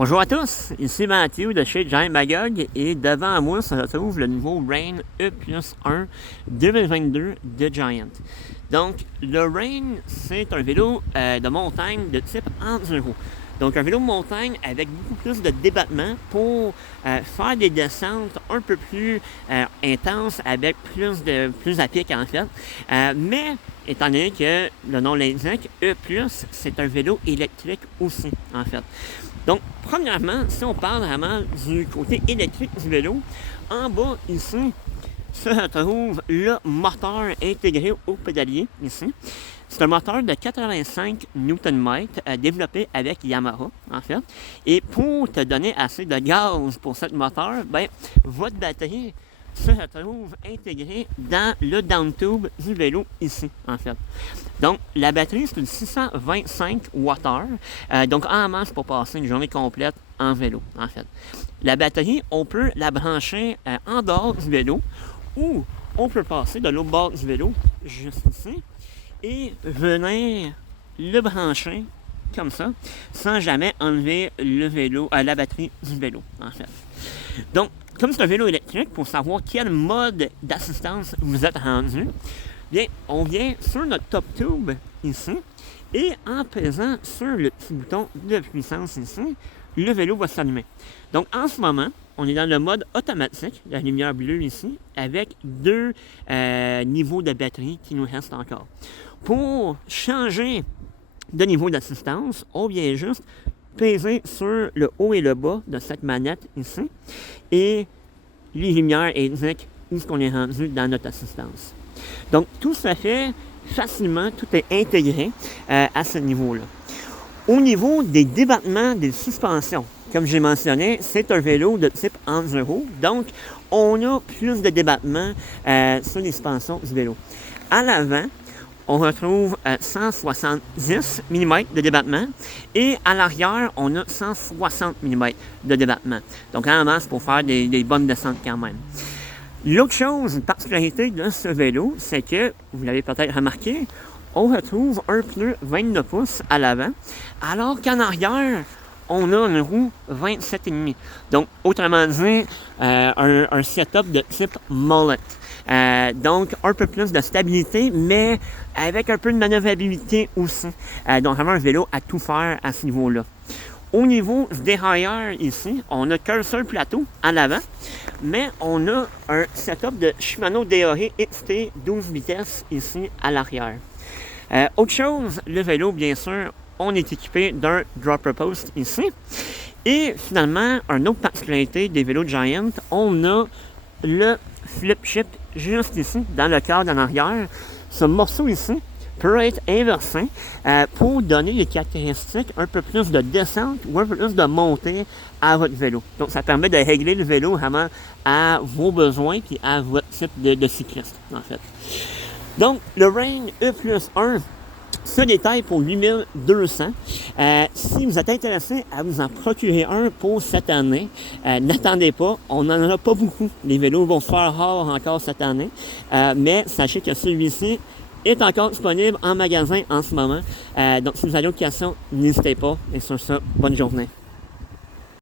Bonjour à tous, ici Mathieu de chez Giant Magog et devant moi se retrouve le nouveau Reign E+1 2022 de Giant. Donc le Reign, c'est un vélo de montagne de type enduro. Donc un vélo de montagne avec beaucoup plus de débattement pour faire des descentes un peu plus intenses avec plus à pic en fait. Mais étant donné que le nom l'indique, E+, c'est un vélo électrique aussi en fait. Donc, premièrement, si on parle vraiment du côté électrique du vélo, en bas, ici, se retrouve le moteur intégré au pédalier, ici. C'est un moteur de 85 Nm développé avec Yamaha, en fait. Et pour te donner assez de gaz pour ce moteur, ben, votre batterie se retrouve intégrée dans le down tube du vélo ici, en fait. Donc, la batterie, c'est une 625 Wh. Donc, en masse pour passer une journée complète en vélo, en fait. La batterie, on peut la brancher en dehors du vélo ou on peut passer de l'autre bord du vélo, juste ici, et venir le brancher comme ça, sans jamais enlever le vélo, la batterie du vélo, en fait. Donc, comme c'est un vélo électrique, pour savoir quel mode d'assistance vous êtes rendu, bien, on vient sur notre top tube ici, et en pesant sur le petit bouton de puissance ici, le vélo va s'allumer. Donc, en ce moment, on est dans le mode automatique, la lumière bleue ici, avec deux niveaux de batterie qui nous restent encore. Pour changer de niveau d'assistance, on vient juste peser sur le haut et le bas de cette manette ici, et les lumières indiquent où est-ce qu'on est rendu dans notre assistance. Donc, tout se fait facilement, tout est intégré à ce niveau-là. Au niveau des débattements des suspensions, comme j'ai mentionné, c'est un vélo de type enduro, donc on a plus de débattements sur les suspensions du vélo. À l'avant, on retrouve 170 mm de débattement et à l'arrière, on a 160 mm de débattement. Donc en masse pour faire des bonnes descentes quand même. L'autre chose, une particularité de ce vélo, c'est que, vous l'avez peut-être remarqué, on retrouve un pneu 29 pouces à l'avant, alors qu'en arrière, on a une roue 27,5. Donc, autrement dit, un setup de type mullet. Donc, un peu plus de stabilité, mais avec un peu de manœuvrabilité aussi. Donc, vraiment un vélo à tout faire à ce niveau-là. Au niveau du dérailleur ici, on a qu'un seul plateau à l'avant, mais on a un setup de Shimano DAE XT 12 vitesses ici à l'arrière. Autre chose, le vélo, bien sûr, on est équipé d'un dropper post ici. Et finalement, une autre particularité des vélos de Giant, on a le flip chip juste ici, dans le cadre en arrière. Ce morceau ici peut être inversé pour donner les caractéristiques un peu plus de descente ou un peu plus de montée à votre vélo. Donc, ça permet de régler le vélo vraiment à vos besoins et à votre type de cycliste, en fait. Donc, le Reign E+1 se détaille pour 8200. Si vous êtes intéressé à vous en procurer un pour cette année, n'attendez pas, on n'en a pas beaucoup. Les vélos vont se faire rares encore cette année, mais sachez que celui-ci est encore disponible en magasin en ce moment. Donc, si vous avez d'autres questions, n'hésitez pas. Et sur ça, bonne journée.